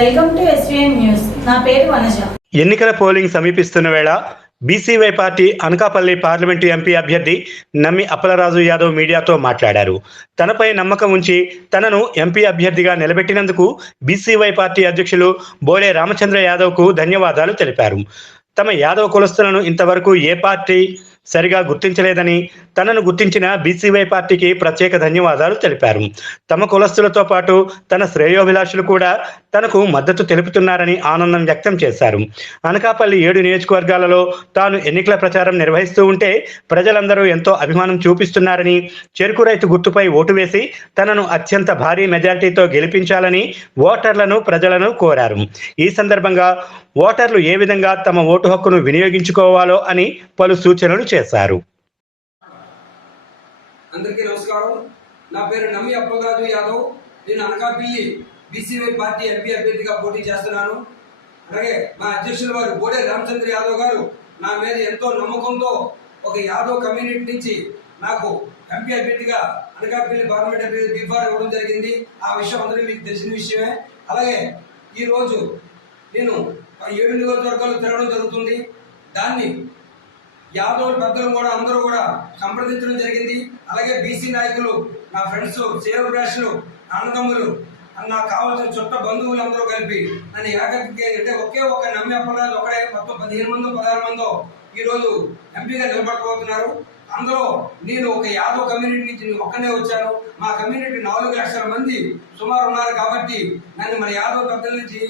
Welcome to SVN news. నా పేరు వనజ. ఎన్నికల పోలింగ్ సమీపిస్తున్న వేళ BCY party Anakapalli parliament MP అభ్యర్థి నమ్మి అప్పలరాజు యాదవ్ మీడియాతో మాట్లాడారు. తనపై నమ్మకం ఉంచి తనను ఎంపీ అభ్యర్థిగా నిలబెట్టినందుకు బీసీవై పార్టీ అధ్యక్షులు బోలే రామచంద్ర యాదవ్కు ధన్యవాదాలు తెలిపారు. తమ యాదవ్ కులస్తులను ఇంతవరకు ఏ పార్టీ సరిగా గుర్తించలేదని తనను గుర్తించిన బీసీవై పార్టీకి ప్రత్యేక ధన్యవాదాలు తెలిపారు. తమ కులస్తులతో పాటు తన శ్రేయోభిలాషులు కూడా తనకు మద్దతు తెలుపుతున్నారని ఆనందం వ్యక్తం చేశారు. అనకాపల్లి ఏడు నియోజకవర్గాలలో తాను ఎన్నికల ప్రచారం నిర్వహిస్తూ ఉంటే ప్రజలందరూ ఎంతో అభిమానం చూపిస్తున్నారని చెరుకు రైతు గుర్తుపై ఓటు వేసి తనను అత్యంత భారీ మెజారిటీతో గెలిపించాలని ఓటర్లను ప్రజలను కోరారు. ఈ సందర్భంగా ఓటర్లు ఏ విధంగా తమ ఓటు హక్కును వినియోగించుకోవాలో అని పలు సూచనలు చేశారు. అందరికీ నమస్కారం. నా పేరు నమ్మి అప్పలరాజు యాదవ్. నేను అనకాపల్లి బీసీవై పార్టీ ఎంపీ అభ్యర్థిగా పోటీ చేస్తున్నాను. అలాగే మా అధ్యక్షుల వారు బోడే రామచంద్ర యాదవ్ గారు నా మీద ఎంతో నమ్మకంతో ఒక యాదవ్ కమ్యూనిటీ నుంచి నాకు ఎంపీ అభ్యర్థిగా అనకాపల్లి పార్లమెంట్ అభ్యర్థి బీఫార్ ఇవ్వడం జరిగింది. ఆ విషయం అందరికీ మీకు తెలిసిన విషయమే. అలాగే ఈ రోజు నేను ఏడు నియోజకవర్గాలు తిరగడం జరుగుతుంది. దాన్ని యాదవ్ పెద్దలు కూడా అందరూ కూడా సంప్రదించడం జరిగింది. అలాగే బీసీ నాయకులు నా ఫ్రెండ్స్ సేవబ్రాషులు అన్నదమ్ములు నాకు కావాల్సిన చుట్ట బంధువులు అందరూ కలిపి నన్ను ఏకకి అంటే ఒకే ఒక నమ్మి అప్పరాలు ఒకడే మొత్తం పదిహేను మందో పదహారు మందో ఈరోజు ఎంపీగా నిలబడబోతున్నారు. అందులో నేను ఒక యాదవ్ కమ్యూనిటీ నుంచి నేను ఒక్కనే వచ్చాను. మా కమ్యూనిటీ నాలుగు లక్షల మంది సుమారు ఉన్నారు కాబట్టి నన్ను మన యాదవ్ పెద్దల నుంచి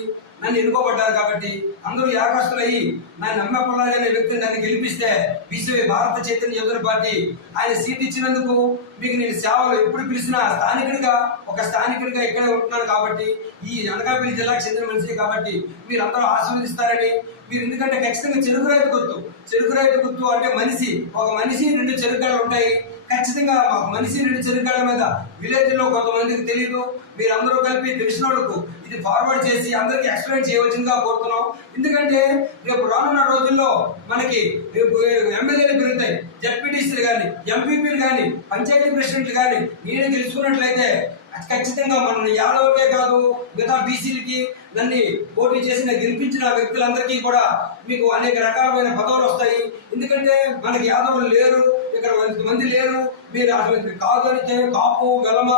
నన్ను ఎన్నుకోబడ్డారు కాబట్టి అందరూ యాకస్తులయ్యి నన్ను నమ్మపల్లాలి అనే వ్యక్తిని నన్ను గెలిపిస్తే బీసీవై భారత చైతన్య యువజన పార్టీ ఆయన సీట్ ఇచ్చినందుకు మీకు నేను సేవలు ఎప్పుడు పిలిచినా స్థానికుడిగా ఒక స్థానికుడిగా ఇక్కడే ఉంటున్నాను కాబట్టి ఈ అనకాపల్లి జిల్లాకు చెందిన మనిషి కాబట్టి మీరందరూ ఆశీర్వదిస్తారని. మీరు ఎందుకంటే ఖచ్చితంగా చెరుకు రైతు గుర్తు చెరుకు రైతు గుర్తు అంటే మనిషి ఒక మనిషి రెండు చెరుకులు ఉంటాయి. ఖచ్చితంగా ఒక మనిషి రెండు చెరుకుల మీద విలేజ్లో కొంతమందికి తెలియదు మీరందరూ కలిపి తెలిసిన వాళ్ళకు ఇది ఫార్వర్డ్ చేసి అందరికి ఎక్స్ప్లెయిన్ చేయవచ్చుగా కోరుతున్నాం. ఎందుకంటే రేపు రానున్న రోజుల్లో మనకి రేపు ఎమ్మెల్యేలు పెరుగుతాయి. జడ్పీటీసీలు కానీ ఎంపీపీలు కానీ పంచాయతీ ప్రెసిడెంట్లు కానీ నేను తెలుసుకున్నట్లయితే ఖచ్చితంగా మన యాదవ్కే కాదు. మిగతా బీసీలకి నన్ను పోటీ చేసిన గెలిపించిన వ్యక్తులందరికీ కూడా మీకు అనేక రకాలమైన పదవులు వస్తాయి. ఎందుకంటే మనకి యాదవులు లేరు. ఇక్కడ మంది లేరు. మీరు అసలు కాదు అంటే కాపు గలమ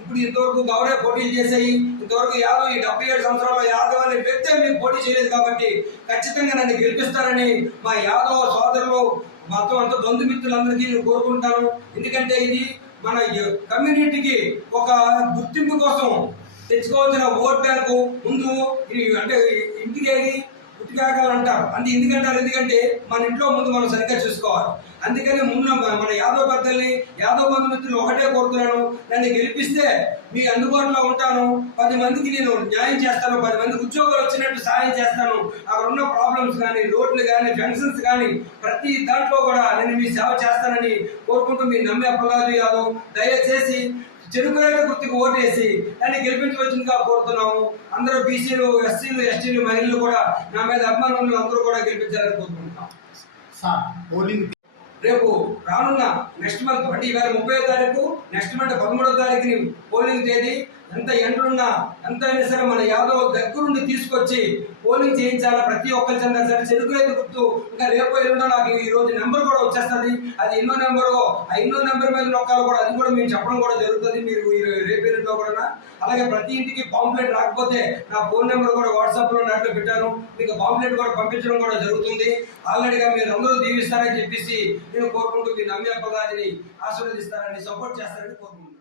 ఇప్పుడు ఇంతవరకు గౌరవ పోటీ చేసాయి. ఇంతవరకు యాదవ్ ఈ డెబ్బై ఏడు సంవత్సరాల యాదవ్ అనే వ్యక్తి మీకు పోటీ చేయలేదు కాబట్టి ఖచ్చితంగా నన్ను గెలిపిస్తారని మా యాదవ సోదరులు మొత్తం అంత బంధుమిత్రులందరికీ నేను కోరుకుంటాను. ఎందుకంటే ఇది మన కమ్యూనిటీకి ఒక గుర్తింపు కోసం తెచ్చుకోవాల్సిన ఓట్ బ్యాంకు ముందు అంటే ఇంటికి ఉతికాకాలు అంటారు అంటే ఎందుకంటారు? ఎందుకంటే మన ఇంట్లో ముందు మనం సరిగ్గా చూసుకోవాలి. అందుకని ముందు మన- యాదవ్ పెద్దల్ని యాదవ్ బంధుమిత్రులు ఒకటే కోరుతున్నాను. నన్ను గెలిపిస్తే మీ అందుబాటులో ఉంటాను. పది మందికి నేను న్యాయం చేస్తాను. పది మందికి ఉద్యోగాలు వచ్చినట్టు సాయం చేస్తాను. అక్కడ ఉన్న ప్రాబ్లమ్స్ కానీ రోడ్లు కానీ జంక్షన్స్ కానీ ప్రతి దాంట్లో కూడా నేను మీ సేవ చేస్తానని కోరుకుంటూ మీరు నమ్మే అప్పగాదు యాదవ్ దయచేసి చెరుకు రైతు గుర్తుకు ఓటేసి దాన్ని గెలిపించవలసిందిగా కోరుతున్నాము. అందరూ బీసీలు ఎస్సీలు ఎస్టీలు మహిళలు కూడా నా మీద అభిమానం ఉన్న అందరూ కూడా గెలిపించాలని కోరుకుంటున్నాం. సార్ రేపు రానున్న నెక్స్ట్ మంత్ అంటే ఇవాళ ముప్పై తారీఖు నెక్స్ట్ మంత్ పదమూడవ తారీఖుని పోలింగ్ తేదీ. ఎంత ఎండ్రున్నా ఎంత అయినా సరే మన యాదవ్ దగ్గరుండి తీసుకొచ్చి పోలింగ్ చేయించాలా ప్రతి ఒక్కరి చెందా సరే. చెరుకు గుర్తు. ఇంకా రేపు ఎల్లుండో నాకు ఈ రోజు నెంబర్ కూడా వచ్చేస్తుంది. అది ఎన్నో నెంబరు ఆ ఎన్నో నెంబర్ మీద నొక్కాలు కూడా అది కూడా మేము చెప్పడం కూడా జరుగుతుంది. మీరు ఈ రేపు ఎల్లుండో కూడా. అలాగే ప్రతి ఇంటికి పాంప్లెట్ రాకపోతే నా ఫోన్ నెంబర్ కూడా వాట్సాప్లో నాట్లో పెట్టాను. మీకు పాంప్లెట్ కూడా పంపించడం కూడా జరుగుతుంది. ఆల్రెడీగా మీరు అందరూ దీవిస్తారని చెప్పేసి నేను కోరుకుంటూ మీ నమ్మే పదార్థిని ఆశీర్వదిస్తారని సపోర్ట్ చేస్తారని కోరుకుంటున్నాను.